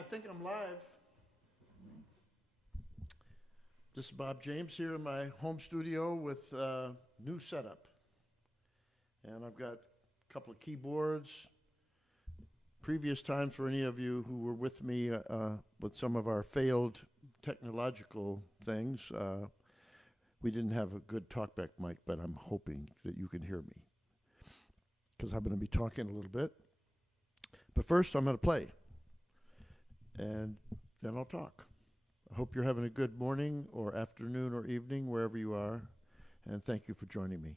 I think I'm live. This is Bob James here in my home studio with new setup. And I've got a couple of keyboards. Previous times for any of you who were with me with some of our failed technological things, we didn't have a good talkback mic, but I'm hoping that you can hear me because I'm going to be talking a little bit. But first, I'm going to play, and then I'll talk. I hope you're having a good morning or afternoon or evening, wherever you are, and thank you for joining me.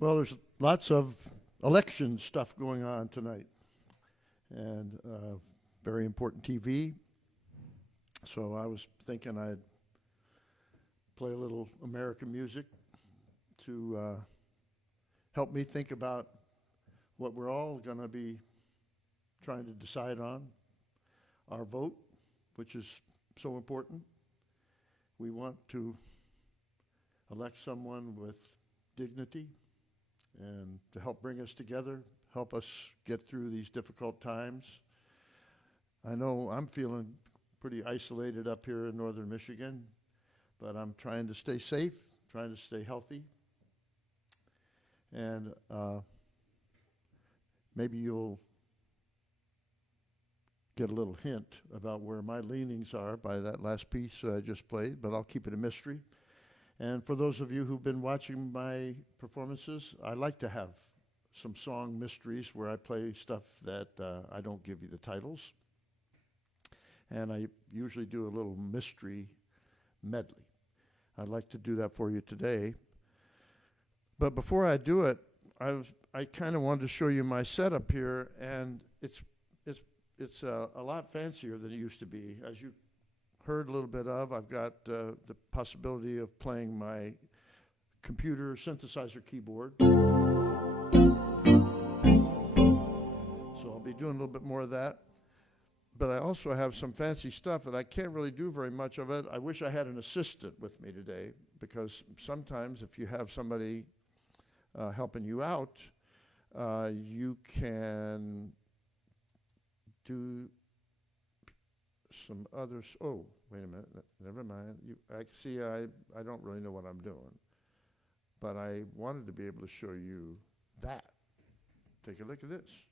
Well, there's lots of election stuff going on tonight, and very important TV. So I was thinking I'd play a little American music to help me think about what we're all going to be trying to decide on. Our vote, which is so important. We want to elect someone with dignity and to help bring us together, help us get through these difficult times. I know I'm feeling pretty isolated up here in northern Michigan, but I'm trying to stay safe, trying to stay healthy. And maybe you'll get a little hint about where my leanings are by that last piece I just played, but I'll keep it a mystery. And for those of you who've been watching my performances, I like to have some song mysteries where I play stuff that I don't give you the titles. And I usually do a little mystery medley. I'd like to do that for you today. But before I do it, I kind of wanted to show you my setup here, and it's a lot fancier than it used to be. As you heard a little bit of, I've got the possibility of playing my computer synthesizer keyboard. So I'll be doing a little bit more of that. But I also have some fancy stuff that I can't really do very much of it. I wish I had an assistant with me today, because sometimes if you have somebody helping you out, you can do some others. Oh, wait a minute. Never mind. I see. I don't really know what I'm doing, but I wanted to be able to show you that. Take a look at this.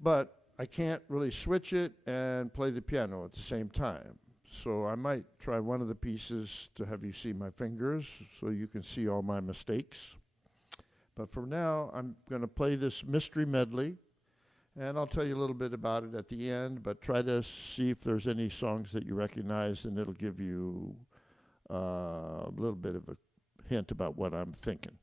But I can't really switch it and play the piano at the same time. So I might try one of the pieces to have you see my fingers so you can see all my mistakes. But for now, I'm going to play this mystery medley, and I'll tell you a little bit about it at the end, but try to see if there's any songs that you recognize, and it'll give you a little bit of a hint about what I'm thinking.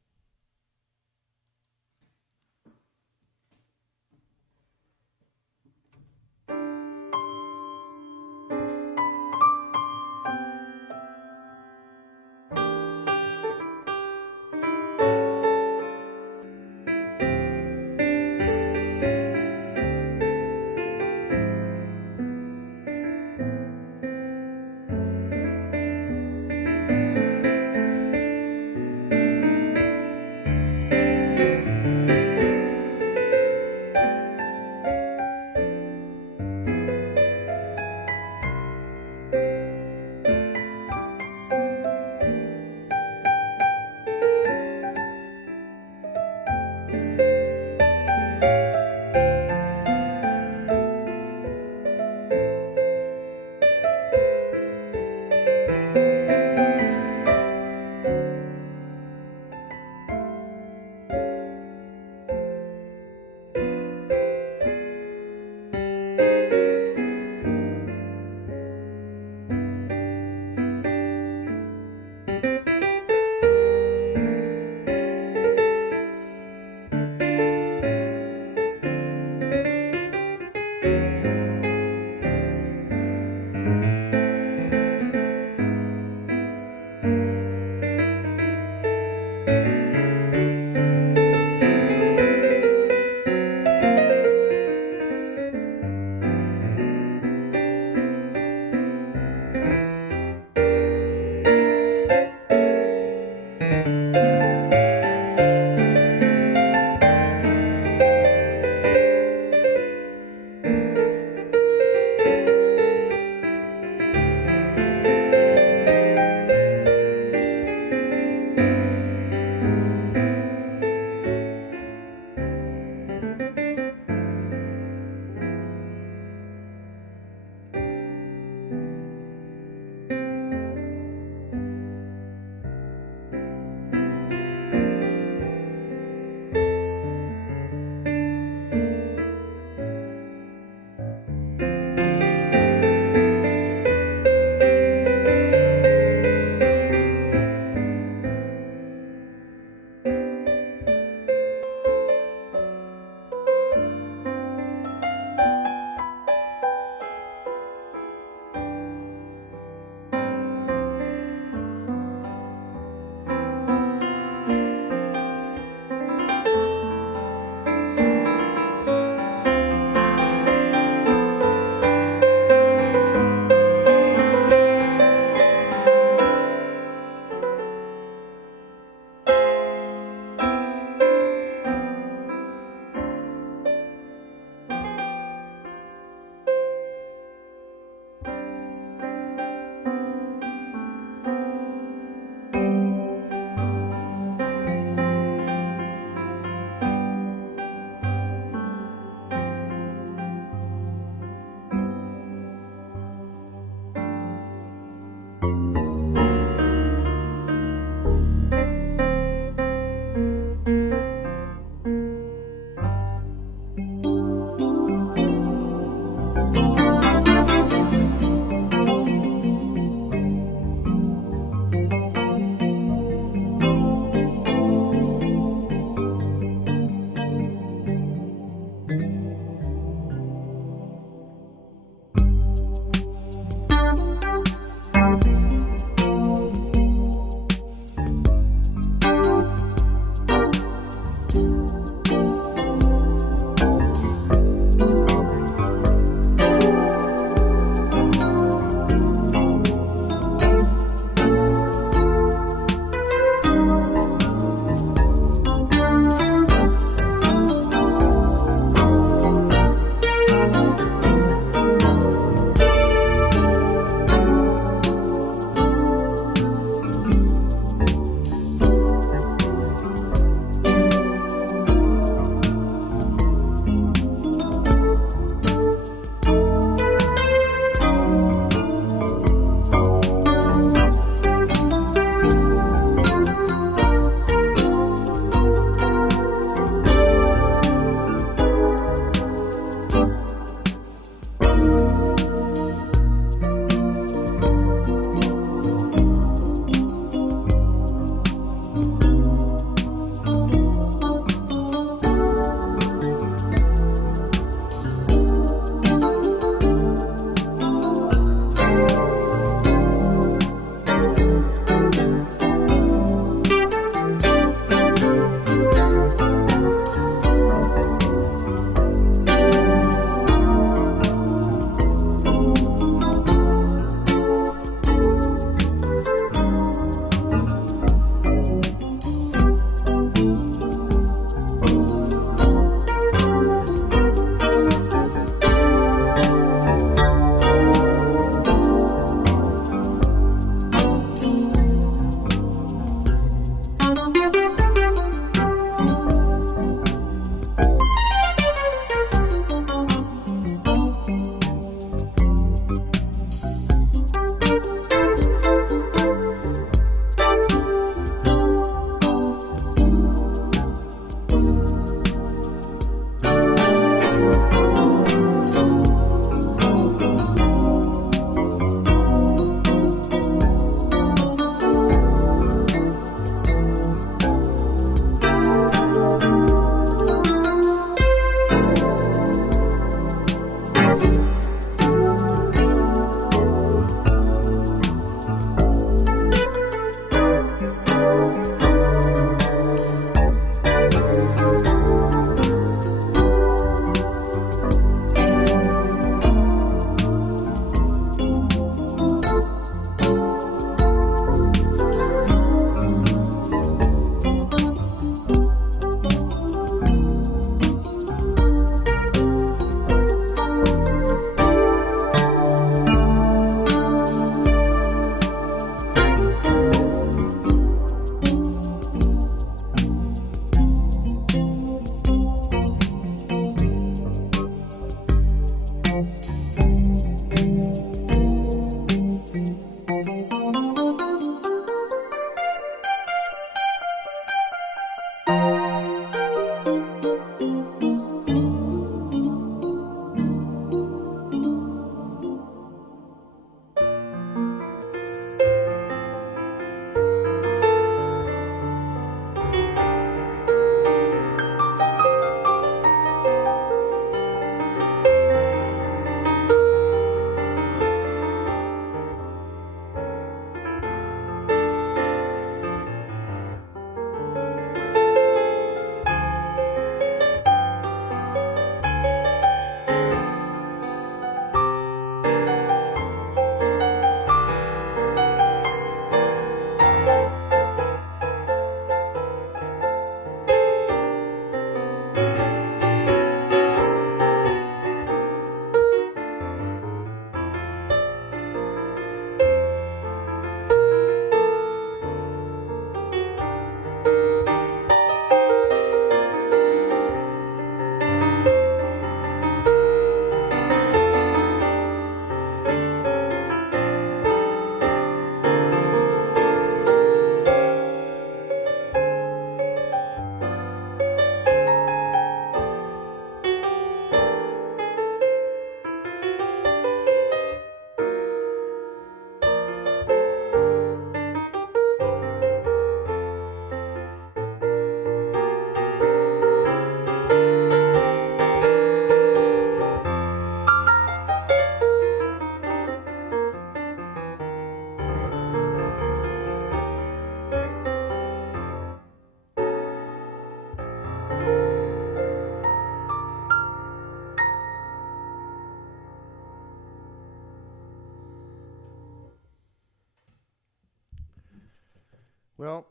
Well,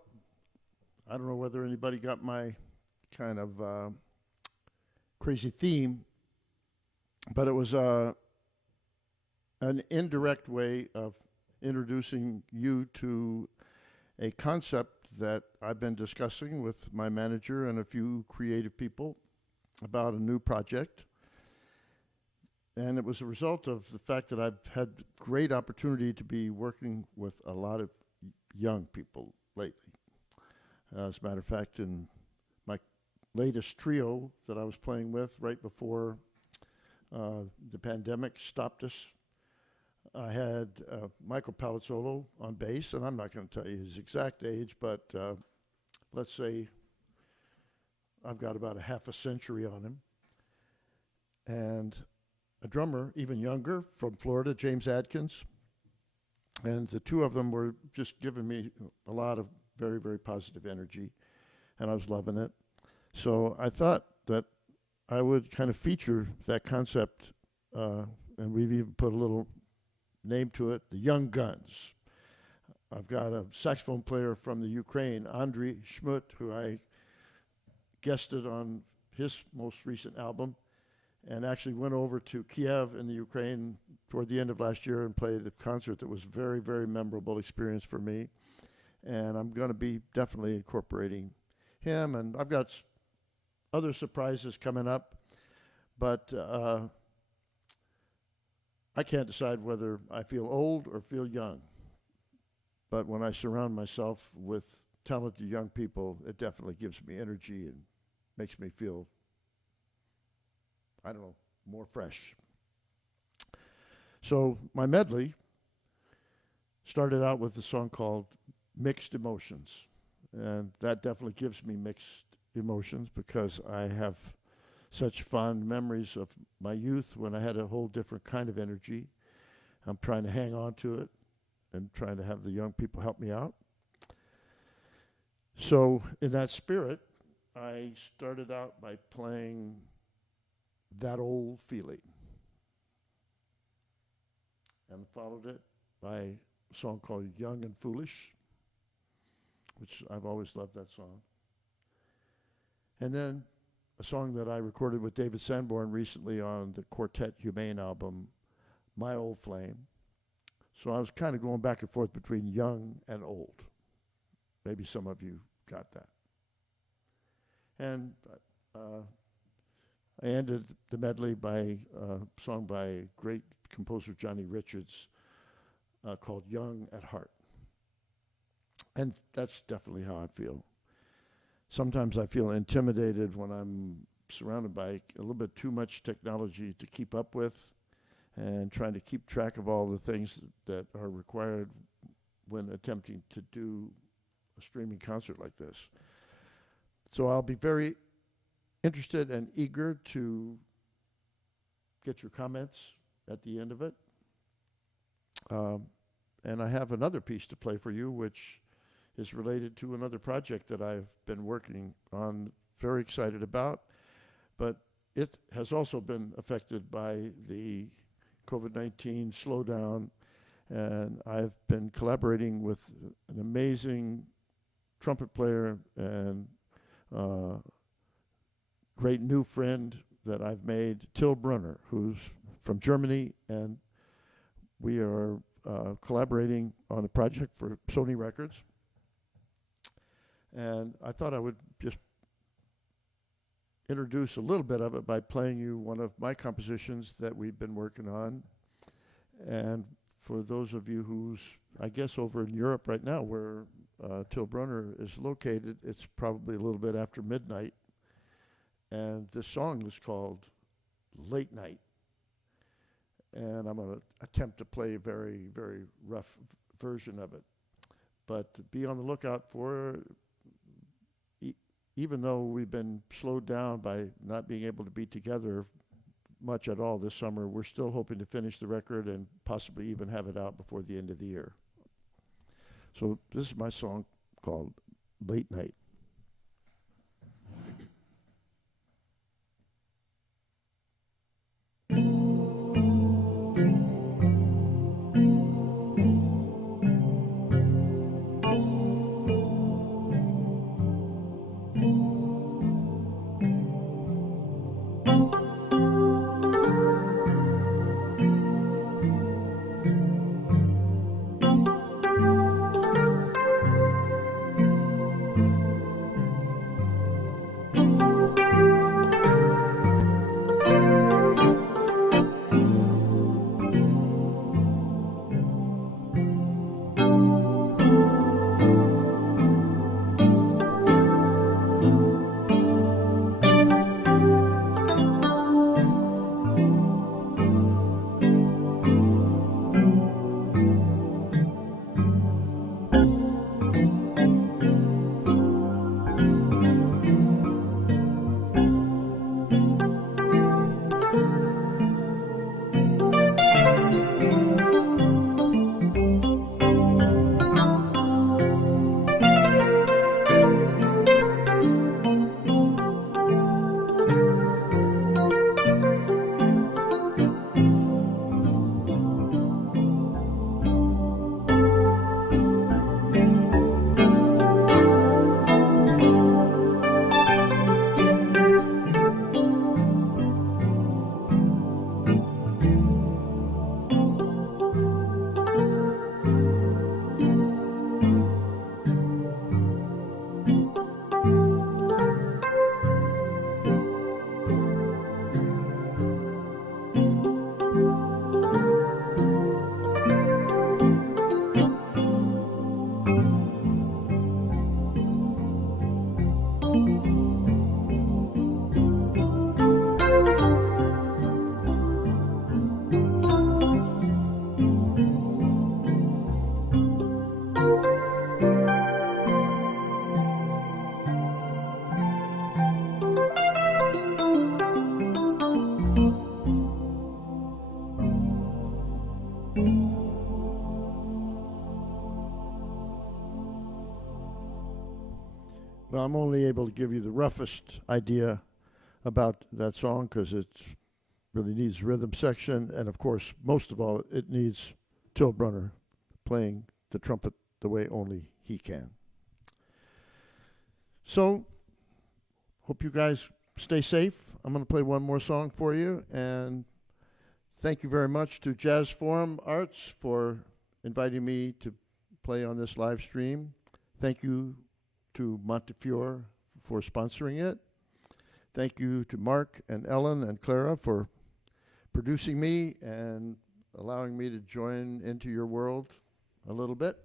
I don't know whether anybody got my kind of crazy theme, but it was an indirect way of introducing you to a concept that I've been discussing with my manager and a few creative people about a new project. And it was a result of the fact that I've had great opportunity to be working with a lot of young people lately. As a matter of fact, in my latest trio that I was playing with right before the pandemic stopped us, I had Michael Palazzolo on bass, and I'm not going to tell you his exact age, but let's say I've got about a half a century on him. And a drummer, even younger, from Florida, James Adkins. And the two of them were just giving me a lot of very, very positive energy, and I was loving it. So I thought that I would kind of feature that concept, and we've even put a little name to it, the Young Guns. I've got a saxophone player from the Ukraine, Andriy Shmut, who I guested on his most recent album, and actually went over to Kiev in the Ukraine toward the end of last year and played a concert that was a very, very memorable experience for me. And I'm going to be definitely incorporating him. And I've got other surprises coming up, but I can't decide whether I feel old or feel young. But when I surround myself with talented young people, it definitely gives me energy and makes me feel, I don't know, more fresh. So my medley started out with a song called Mixed Emotions. And that definitely gives me mixed emotions because I have such fond memories of my youth when I had a whole different kind of energy. I'm trying to hang on to it and trying to have the young people help me out. So in that spirit, I started out by playing That Old Feeling and followed it by a song called Young and Foolish, which I've always loved that song. And then a song that I recorded with David Sanborn recently on the Quartet Humane album, My Old Flame. So I was kind of going back and forth between young and old. Maybe some of you got that. And I ended the medley by a song by great composer Johnny Richards called Young at Heart. And that's definitely how I feel. Sometimes I feel intimidated when I'm surrounded by a little bit too much technology to keep up with and trying to keep track of all the things that are required when attempting to do a streaming concert like this. So I'll be very interested and eager to get your comments at the end of it. And I have another piece to play for you, which is related to another project that I've been working on, very excited about. But it has also been affected by the COVID-19 slowdown. And I've been collaborating with an amazing trumpet player and great new friend that I've made, Till Brunner, who's from Germany. And we are collaborating on a project for Sony Records. And I thought I would just introduce a little bit of it by playing you one of my compositions that we've been working on. And for those of you who's, I guess, over in Europe right now, where Till Brunner is located, it's probably a little bit after midnight. And this song is called Late Night. And I'm going to attempt to play a very, very rough version of it. But be on the lookout for, even though we've been slowed down by not being able to be together much at all this summer, we're still hoping to finish the record and possibly even have it out before the end of the year. So this is my song called Late Night. Well, I'm only able to give you the roughest idea about that song because it really needs rhythm section, and of course, most of all, it needs Till Brunner playing the trumpet the way only he can. So, hope you guys stay safe. I'm going to play one more song for you, and thank you very much to Jazz Forum Arts for inviting me to play on this live stream. Thank you to Montefiore for sponsoring it. Thank you to Mark and Ellen and Clara for producing me and allowing me to join into your world a little bit.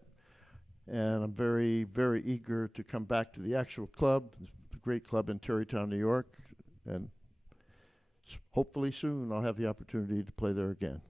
And I'm very, very eager to come back to the actual club, the great club in Tarrytown, New York. And hopefully soon I'll have the opportunity to play there again.